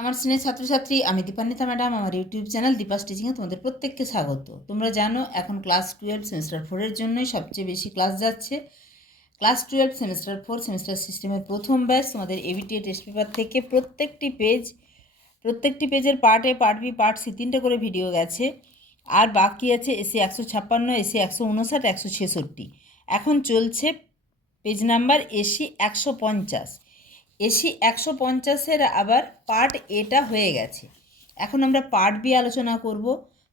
আমার স্নেহ ছাত্রছাত্রী, আমি দীপান্বিতা ম্যাডাম, আমার ইউটিউব চ্যানেল দীপাস টিচিংয়ে তোমাদের প্রত্যেককে স্বাগত। তোমরা জানো, এখন ক্লাস টুয়েলভ সেমিস্টার ফোরের জন্যই সবচেয়ে বেশি ক্লাস যাচ্ছে। Class twelve semester four, semester system প্রথম ব্যাচ, তোমাদের এবিটিএ টেস্ট পেপার থেকে প্রত্যেকটি পেজ প্রত্যেকটি পেজের part A part B part C তিনটে করে ভিডিও গেছে। আর বাকি আছে এসি একশো ছাপ্পান্ন এসি একশো উনষাট একশো ছেষট্টি। এখন চলছে পেজ নাম্বার এসি একশো পঞ্চাশ। এসি একশো পঞ্চাশের আবার পার্ট এটা হয়ে গেছে। এখন আমরা পার্ট বি আলোচনা করব।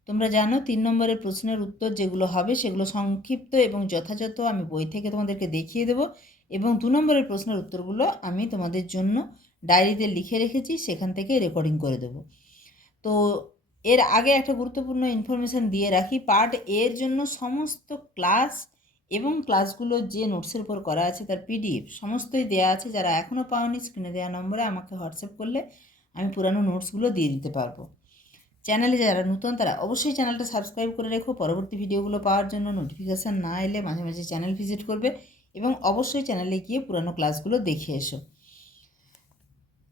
তোমরা জানো তিন নম্বরের প্রশ্নের উত্তর যেগুলো হবে সেগুলো সংক্ষিপ্ত এবং যথাযথ আমি বই থেকে তোমাদেরকে দেখিয়ে দেব এবং দু নম্বরের প্রশ্নের উত্তরগুলো আমি তোমাদের জন্য ডায়েরিতে লিখে রেখেছি, সেখান থেকে রেকর্ডিং করে দেবো। তো এর আগে একটা গুরুত্বপূর্ণ ইনফরমেশান দিয়ে রাখি পার্ট এর জন্য সমস্ত ক্লাস এবং ক্লাসগুলো যে নোটসের উপর করা আছে তার পিডিএফ, সমস্তই দেওয়া আছে। যারা এখনও পাওনি স্ক্রিনে দেওয়া নম্বরে আমাকে হোয়াটসঅ্যাপ করলে আমি পুরানো নোটসগুলো দিয়ে দিতে পারব। চ্যানেলে যারা নতুন, তারা অবশ্যই চ্যানেলটা সাবস্ক্রাইব করে রেখো। পরবর্তী ভিডিওগুলো পাওয়ার জন্য নোটিফিকেশান না এলে মাঝে মাঝে চ্যানেল ভিজিট করবে এবং অবশ্যই চ্যানেলে গিয়ে পুরানো ক্লাসগুলো দেখে এসো।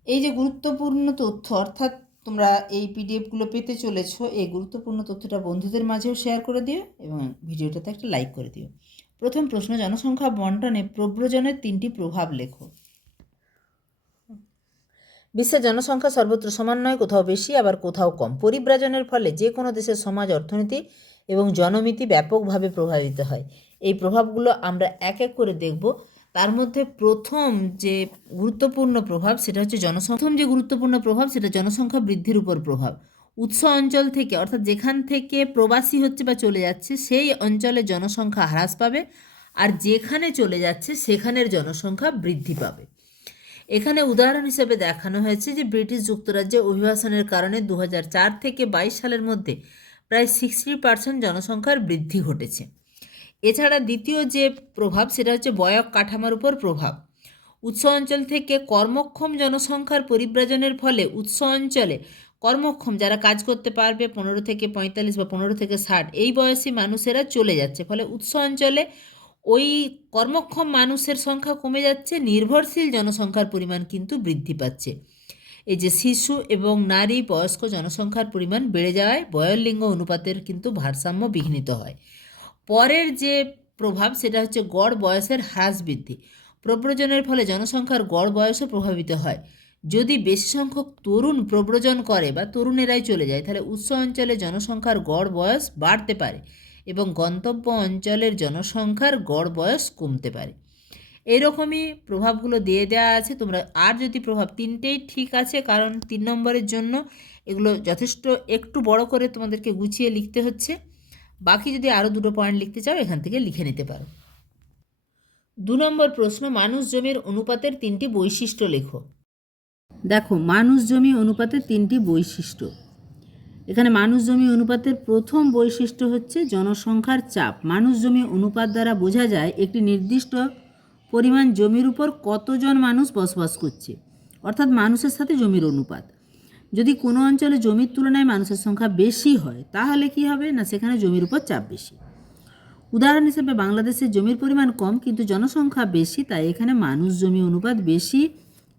এই যে গুরুত্বপূর্ণ তথ্য, অর্থাৎ তোমরা এই পিডিএফগুলো পেতে চলেছো, এই গুরুত্বপূর্ণ তথ্যটা বন্ধুদের মাঝেও শেয়ার করে দিও এবং ভিডিওটাতে একটা লাইক করে দিও। প্রথম প্রশ্ন, জনসংখ্যা বন্টনে প্রব্রজনের তিনটি প্রভাব লেখো। বিশ্বের জনসংখ্যা সর্বত্র সমান নয়, কোথাও বেশি, আবার কোথাও কম। পরিব্রাজনের ফলে যে কোনো দেশের সমাজ, অর্থনীতি এবং জনমিতি ব্যাপকভাবে প্রভাবিত হয়। এই প্রভাবগুলো আমরা এক এক করে দেখব। তার মধ্যে প্রথম যে গুরুত্বপূর্ণ প্রভাব, সেটা হচ্ছে জনসংখ্যা। প্রথম যে গুরুত্বপূর্ণ প্রভাব, সেটা জনসংখ্যা বৃদ্ধির উপর প্রভাব। উৎস অঞ্চল থেকে, অর্থাৎ যেখান থেকে প্রবাসী হচ্ছে বা চলে যাচ্ছে, সেই অঞ্চলে জনসংখ্যা হ্রাস পাবে। আর যেখানে চলে যাচ্ছে, সেখানের জনসংখ্যা বৃদ্ধি পাবে। এখানে উদাহরণ হিসেবে দেখানো হয়েছে যে ব্রিটিশ যুক্তরাজ্যে অভিবাসনের কারণে দু হাজার চার থেকে বাইশ সালের মধ্যে প্রায় সিক্সটি পার্সেন্ট জনসংখ্যার বৃদ্ধি ঘটেছে। এছাড়া দ্বিতীয় যে প্রভাব, সেটা হচ্ছে বয়ক কাঠামোর উপর প্রভাব। উৎস অঞ্চল থেকে কর্মক্ষম জনসংখ্যার পরিব্রাজনের ফলে উৎস অঞ্চলে কর্মক্ষম যারা কাজ করতে পারবে পনেরো থেকে পঁয়তাল্লিশ বা পনেরো থেকে ষাট, এই বয়সী মানুষেরা চলে যাচ্ছে। ফলে উৎস অঞ্চলে ওই কর্মক্ষম মানুষের সংখ্যা কমে যাচ্ছে, নির্ভরশীল জনসংখ্যার পরিমাণ কিন্তু বৃদ্ধি পাচ্ছে। এই যে শিশু এবং নারী বয়স্ক জনসংখ্যার পরিমাণ বেড়ে যাওয়ায় বয়লিঙ্গ অনুপাতের কিন্তু ভারসাম্য বিঘ্নিত হয়। পরের যে প্রভাব সেটা হচ্ছে গড় বয়সের হ্রাস বৃদ্ধি। প্রব্রজনের ফলে জনসংখ্যার গড় বয়সও প্রভাবিত হয়। যদি বেশি সংখ্যক তরুণ প্রব্রজন করে বা তরুণেরাই চলে যায়, তাহলে উৎস অঞ্চলে জনসংখ্যার গড় বয়স বাড়তে পারে এবং গন্তব্য অঞ্চলের জনসংখ্যার গড় বয়স কমতে পারে। এইরকমই প্রভাবগুলো দিয়ে দেওয়া আছে। তোমরা আর যদি প্রভাব তিনটেই ঠিক আছে, কারণ তিন নম্বরের জন্য এগুলো যথেষ্ট একটু বড় করে তোমাদেরকে গুছিয়ে লিখতে হচ্ছে। বাকি যদি আরও দুটো পয়েন্ট লিখতে চাও, এখান থেকে লিখে নিতে পারো। দু নম্বর প্রশ্ন, মানুষ জমির অনুপাতের তিনটি বৈশিষ্ট্য লেখো। দেখো, মানুষ জমি অনুপাতের তিনটি বৈশিষ্ট্য। এখানে মানুষ জমি অনুপাতের প্রথম বৈশিষ্ট্য হচ্ছে জনসংখ্যার চাপ। মানুষ জমি অনুপাত দ্বারা বোঝা যায় একটি নির্দিষ্ট পরিমাণ জমির উপর কতজন মানুষ বসবাস করছে, অর্থাৎ মানুষের সাথে জমির অনুপাত। যদি কোনো অঞ্চলে জমির তুলনায় মানুষের সংখ্যা বেশি হয়, তাহলে কি হবে? না, সেখানে জমির উপর চাপ বেশি। উদাহরণ হিসেবে বাংলাদেশের জমির পরিমাণ কম, কিন্তু জনসংখ্যা বেশি, তাই এখানে মানুষ জমি অনুপাত বেশি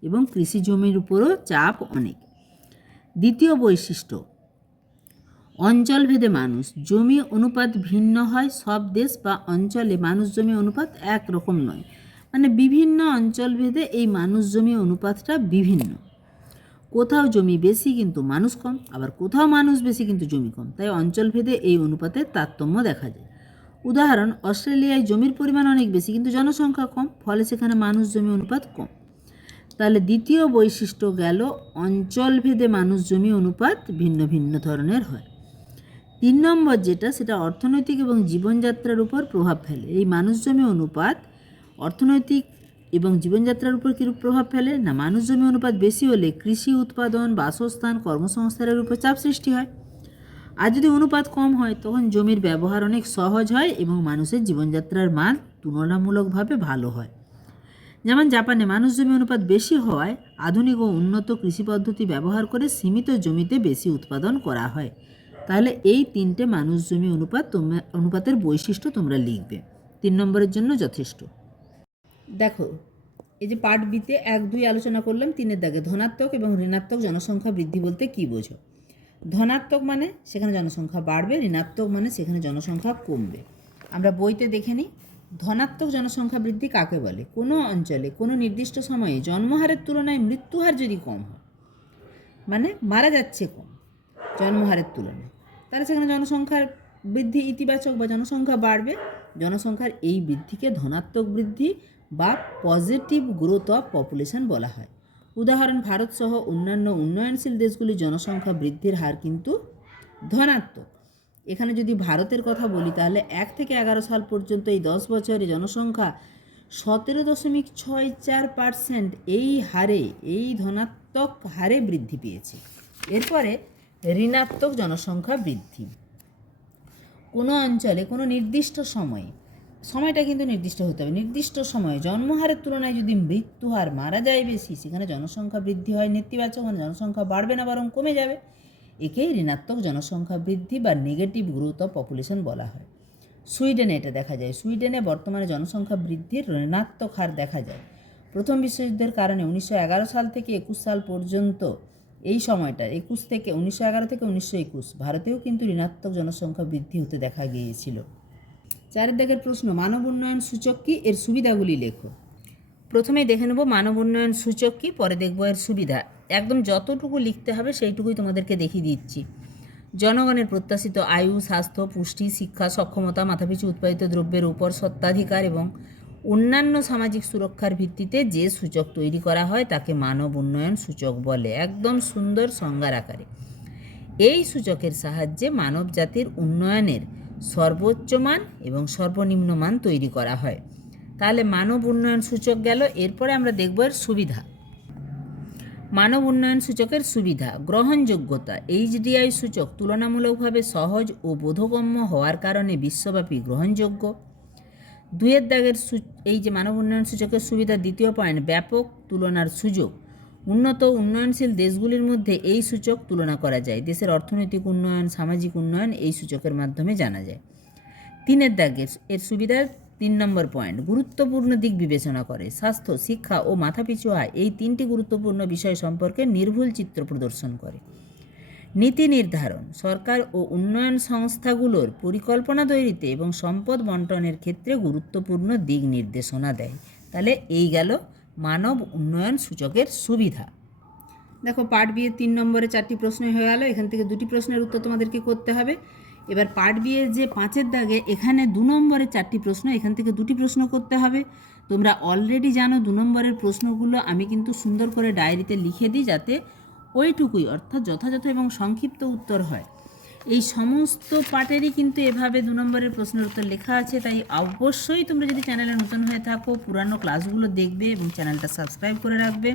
এবং কৃষি জমির উপরও চাপ অনেক। দ্বিতীয় বৈশিষ্ট্য অঞ্চলভেদে মানুষ। জমি অনুপাত ভিন্ন হয়, সব দেশ বা অঞ্চলে মানুষ জমি অনুপাত একরকম নয়। মানে বিভিন্ন অঞ্চলভেদে এই মানুষ জমি অনুপাতটা বিভিন্ন কোথাও জমি বেশি কিন্তু মানুষ কম, আবার কোথাও মানুষ বেশি কিন্তু জমি কম। তাই অঞ্চলভেদে এই অনুপাতের তারতম্য দেখা যায়। উদাহরণ, অস্ট্রেলিয়ায় জমির পরিমাণ অনেক বেশি, কিন্তু জনসংখ্যা কম, ফলে সেখানে মানুষ জমি অনুপাত কম। তাহলে দ্বিতীয় বৈশিষ্ট্য গেল অঞ্চলভেদে মানুষ জমি অনুপাত ভিন্ন ভিন্ন ধরনের হয়। তিন নম্বর যেটা, সেটা অর্থনৈতিক এবং জীবনযাত্রার উপর প্রভাব ফেলে। এই মানুষ জমি অনুপাত অর্থনৈতিক এবং জীবনযাত্রার উপর কীরূপ প্রভাব ফেলে? না, মানুষ জমি অনুপাত বেশি হলে কৃষি উৎপাদন, বাসস্থান, কর্মসংস্থানের উপর চাপ সৃষ্টি হয়। আর যদি অনুপাত কম হয়, তখন জমির ব্যবহার অনেক সহজ হয় এবং মানুষের জীবনযাত্রার মান তুলনামূলকভাবে ভালো হয়। যেমন জাপানে মানুষ জমি অনুপাত বেশি হওয়ায় আধুনিক ও উন্নত কৃষি পদ্ধতি ব্যবহার করে সীমিত জমিতে বেশি উৎপাদন করা হয়। তাহলে এই তিনটে মানুষ জমি অনুপাত তোমরা, অনুপাতের বৈশিষ্ট্য তোমরা লিখবে। তিন নম্বরের জন্য যথেষ্ট। দেখো, এই যে পার্ট বিতে এক দুই আলোচনা করলাম, তিনের দাগে ধনাত্মক এবং ঋণাত্মক জনসংখ্যা বৃদ্ধি বলতে কী বোঝো? ধনাত্মক মানে সেখানে জনসংখ্যা বাড়বে, ঋণাত্মক মানে সেখানে জনসংখ্যা কমবে। আমরা বইতে দেখে নিই। ধনাত্মক জনসংখ্যা বৃদ্ধি কাকে বলে? কোনো অঞ্চলে কোনো নির্দিষ্ট সময়ে জন্মহারের তুলনায় মৃত্যুহার যদি কম হয় মানে মারা যাচ্ছে কম জন্মহারের তুলনায়, তাহলে সেখানে জনসংখ্যার বৃদ্ধি ইতিবাচক বা জনসংখ্যা বাড়বে। জনসংখ্যার এই বৃদ্ধিকে ধনাত্মক বৃদ্ধি বা পজিটিভ গ্রোথ অফ পপুলেশন বলা হয়। উদাহরণ, ভারতসহ অন্যান্য উন্নয়নশীল দেশগুলির জনসংখ্যা বৃদ্ধির হার কিন্তু ধনাত্মক। এখানে যদি ভারতের কথা বলি, তাহলে এক থেকে এগারো সাল পর্যন্ত এই দশ বছরে জনসংখ্যা সতেরো দশমিক ছয় চার পার্সেন্ট এই হারে, এই ধনাত্মক হারে বৃদ্ধি পেয়েছে। এরপরে ঋণাত্মক জনসংখ্যা বৃদ্ধি। কোনো অঞ্চলে, কোনো নির্দিষ্ট সময়ে, সময়টা কিন্তু নির্দিষ্ট হতে হবে, নির্দিষ্ট সময়ে জন্মহারের তুলনায় যদি মৃত্যু হার মারা যায় বেশি, সেখানে জনসংখ্যা বৃদ্ধি হয়, নেতিবাচক মানে জনসংখ্যা বাড়বে না, বরং কমে যাবে। একেই ঋণাত্মক জনসংখ্যা বৃদ্ধি বা নেগেটিভ গ্রোথ অফ পপুলেশন বলা হয়। সুইডেনে এটা দেখা যায়। সুইডেনে বর্তমানে জনসংখ্যা বৃদ্ধির ঋণাত্মক হার দেখা যায়। প্রথম বিশ্বযুদ্ধের কারণে উনিশশো এগারো সাল থেকে একুশ সাল পর্যন্ত এই সময়টা, একুশ থেকে উনিশশো এগারো থেকে উনিশশো একুশ, ভারতেও কিন্তু ঋণাত্মক জনসংখ্যা বৃদ্ধি হতে দেখা গিয়েছিল। চারের দিকের প্রশ্ন, মানব উন্নয়ন সূচক কি? এর সুবিধাগুলি লেখো। প্রথমে দেখে নেব মানব উন্নয়ন সূচক কি, পরে দেখব এর সুবিধা। একদম যতটুকু লিখতে হবে সেইটুকুই তোমাদেরকে দেখিয়ে দিচ্ছি। জনগণের প্রত্যাশিত আয়ু, স্বাস্থ্য, পুষ্টি, শিক্ষা, সক্ষমতা, মাথাপিছু উৎপাদিত দ্রব্যের উপর সত্ত্বাধিকার এবং অন্যান্য সামাজিক সুরক্ষার ভিত্তিতে যে সূচক তৈরি করা হয় তাকে মানব উন্নয়ন সূচক বলে, একদম সুন্দর সংজ্ঞার আকারে। এই সূচকের সাহায্যে মানব জাতির উন্নয়নের সর্বোচ্চ মান এবং সর্বনিম্ন মান তৈরি করা হয়। তাহলে মানব উন্নয়ন সূচক গেল, এরপরে আমরা দেখব এর সুবিধা। মানব উন্নয়ন সূচকের সুবিধা, গ্রহণযোগ্যতা এইচডিআই সূচক তুলনামূলকভাবে সহজ ও বোধগম্য হওয়ার কারণে বিশ্বব্যাপী গ্রহণযোগ্য। দুয়ের দাগের এই যে মানব উন্নয়ন সূচকের সুবিধা, দ্বিতীয় পয়েন্ট, ব্যাপক তুলনার সুযোগ। উন্নত উন্নয়নশীল দেশগুলির মধ্যে এই সূচক তুলনা করা যায়। দেশের অর্থনৈতিক উন্নয়ন, সামাজিক উন্নয়ন এই সূচকের মাধ্যমে জানা যায়। তিনের দাগের, এর সুবিধার তিন নম্বর পয়েন্ট, গুরুত্বপূর্ণ দিক বিবেচনা করে। স্বাস্থ্য, শিক্ষা ও মাথাপিছু আয় এই তিনটি গুরুত্বপূর্ণ বিষয় সম্পর্কে নির্ভুল চিত্র প্রদর্শন করে। নীতি নির্ধারণ, সরকার ও উন্নয়ন সংস্থাগুলোর পরিকল্পনা তৈরিতে এবং সম্পদ বন্টনের ক্ষেত্রে গুরুত্বপূর্ণ দিক নির্দেশনা দেয়। তাহলে এই গেল মানব উন্নয়ন সূচকের সুবিধা। দেখো, পার্ট বি এর তিন নম্বরে চারটি প্রশ্নই হয়ে গেল এখান থেকে দুটি প্রশ্নের উত্তর তোমাদেরকে করতে হবে। এবার পার্ট বি এর যে পাঁচের দাগে এখানে দু নম্বরের চারটি প্রশ্ন, এখান থেকে দুটি প্রশ্ন করতে হবে। তোমরা অলরেডি জানো দু নম্বরের প্রশ্নগুলো আমি কিন্তু সুন্দর করে ডায়েরিতে লিখে দিই যাতে ওইটুকুই, অর্থাৎ যথাযথ এবং সংক্ষিপ্ত উত্তর হয়। এই সমস্ত পার্টেরই কিন্তু এভাবে দু নম্বরের প্রশ্নের উত্তর লেখা আছে, তাই অবশ্যই তোমরা যদি চ্যানেলে নতুন হয়ে থাকো, পুরানো ক্লাসগুলো দেখবে এবং চ্যানেলটা সাবস্ক্রাইব করে রাখবে।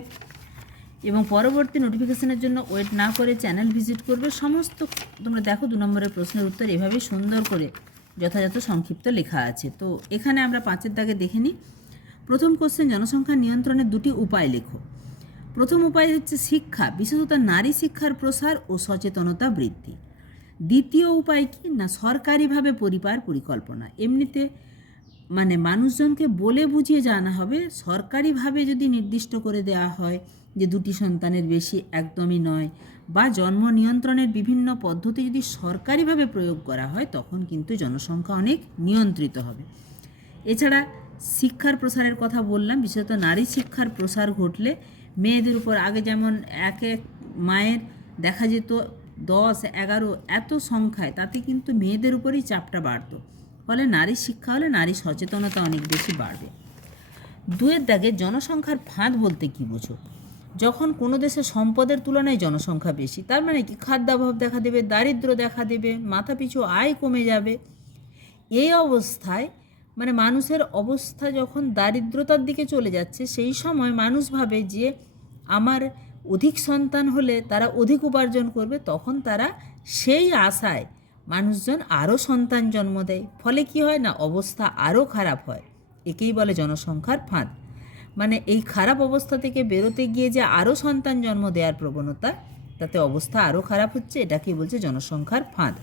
এবং পরবর্তী নোটিফিকেশনের জন্য ওয়েট না করে চ্যানেল ভিজিট করবে। সমস্ত তোমরা দেখো দু নম্বরের প্রশ্নের উত্তর এভাবে সুন্দর করে যথাযথ সংক্ষিপ্ত লেখা আছে। তো এখানে আমরা পাঁচের দাগে দেখে নিই। প্রথম কোশ্চেন জনসংখ্যা নিয়ন্ত্রণের দুটি উপায় লেখো। প্রথম উপায় হচ্ছে শিক্ষা, বিশেষত নারী শিক্ষার প্রসার ও সচেতনতা বৃদ্ধি। দ্বিতীয় উপায় কি? না সরকারিভাবে পরিবার পরিকল্পনা। এমনিতে মানে মানুষজনকে বলে বুঝিয়ে জানা হবে, সরকারিভাবে যদি নির্দিষ্ট করে দেওয়া হয় যে দুটি সন্তানের বেশি একদমই নয় বা জন্ম নিয়ন্ত্রণের বিভিন্ন পদ্ধতি যদি সরকারিভাবে প্রয়োগ করা হয়, তখন কিন্তু জনসংখ্যা অনেক নিয়ন্ত্রিত হবে। এছাড়া শিক্ষার প্রসারের কথা বললাম, বিশেষত নারী শিক্ষার প্রসার ঘটলে মেয়েদের উপর আগে যেমন এক এক মায়ের দেখা যেত দশ, এগারো এত সংখ্যায়, তাতে কিন্তু মেয়েদের উপরেই চাপটা বাড়তো। ফলে নারী শিক্ষা হলে নারী সচেতনতা অনেক বেশি বাড়বে। দুয়ের দাগে জনসংখ্যার ফাঁদ বলতে কি বোঝো? যখন কোনো দেশে সম্পদের তুলনায় জনসংখ্যা বেশি, তার মানে কি খাদ্যাভাব দেখা দেবে, দারিদ্র দেখা দেবে, মাথাপিছু আয় কমে যাবে? এই অবস্থায় মানে মানুষের অবস্থা যখন দারিদ্রতার দিকে চলে যাচ্ছে, সেই সময় মানুষ ভাবে যে আমার অধিক সন্তান হলে তারা অধিক উপার্জন করবে, তখন তারা সেই আশায় মানুষজন আরও সন্তান জন্ম দেয়। ফলে কি হয় না, অবস্থা আরও খারাপ হয়। একেই বলে জনসংখ্যার ফাঁদ। মানে এই খারাপ অবস্থা থেকে বেরোতে গিয়ে যে আরও সন্তান জন্ম দেওয়ার প্রবণতা, তাতে অবস্থা আরও খারাপ হচ্ছে, এটাকেই বলছে জনসংখ্যার ফাঁদ।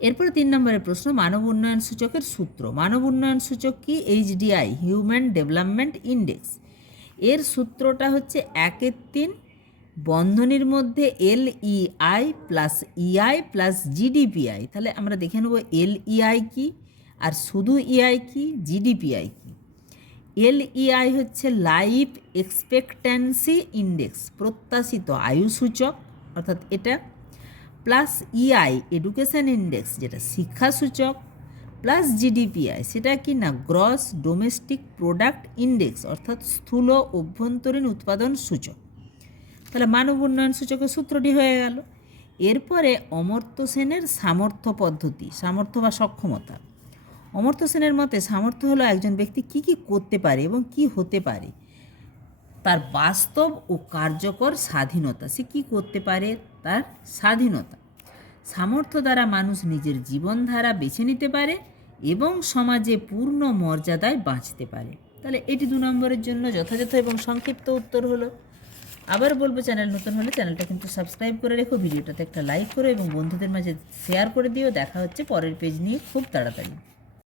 এরপরে তিন নম্বরের প্রশ্ন, মানব উন্নয়ন সূচকের সূত্র। মানব উন্নয়ন সূচক কি? HDI human development index. এর সূত্রটা হচ্ছে একের তিন বন্ধনীর মধ্যে L E I plus EI plus GDPI তাহলে আমরা দেখে নেব এল ইআই কি আর শুধু ইআই কি জিডিপিআই কি। এল ইআই হচ্ছে লাইফ এক্সপেক্ট্যান্সি ইন্ডেক্স প্রত্যাশিত আয়ু সূচক, অর্থাৎ এটা। প্লাস ইআই এডুকেশন ইন্ডেক্স যেটা শিক্ষা সূচক। প্লাস জিডিপিআই সেটা কি না? গ্রস ডোমেস্টিক প্রোডাক্ট ইন্ডেক্স অর্থাৎ স্থূল অভ্যন্তরীণ উৎপাদন সূচক। তাহলে মানব উন্নয়ন সূচকের সূত্রটি হয়ে গেল। এরপরে অমর্ত্য সেনের সামর্থ্য পদ্ধতি, সামর্থ্য বা সক্ষমতা। অমর্ত্য সেনের মতে সামর্থ্য হলো একজন ব্যক্তি কি কি করতে পারে এবং কি হতে পারে। তার বাস্তব ও কার্যকর স্বাধীনতা, সে কী করতে পারে তার স্বাধীনতা। সামর্থ্য দ্বারা মানুষ নিজের জীবনধারা বেছে নিতে পারে এবং সমাজে পূর্ণ মর্যাদায় বাঁচতে পারে। তাহলে এটি দু নম্বরের জন্য যথাযথ এবং সংক্ষিপ্ত উত্তর হলো আবার বলব চ্যানেল, নতুন হলে চ্যানেলটা কিন্তু সাবস্ক্রাইব করে রেখো, ভিডিওটাতে একটা লাইক করো এবং বন্ধুদের মাঝে শেয়ার করে দিও। দেখা হচ্ছে পরের পেজ নিয়ে খুব তাড়াতাড়ি।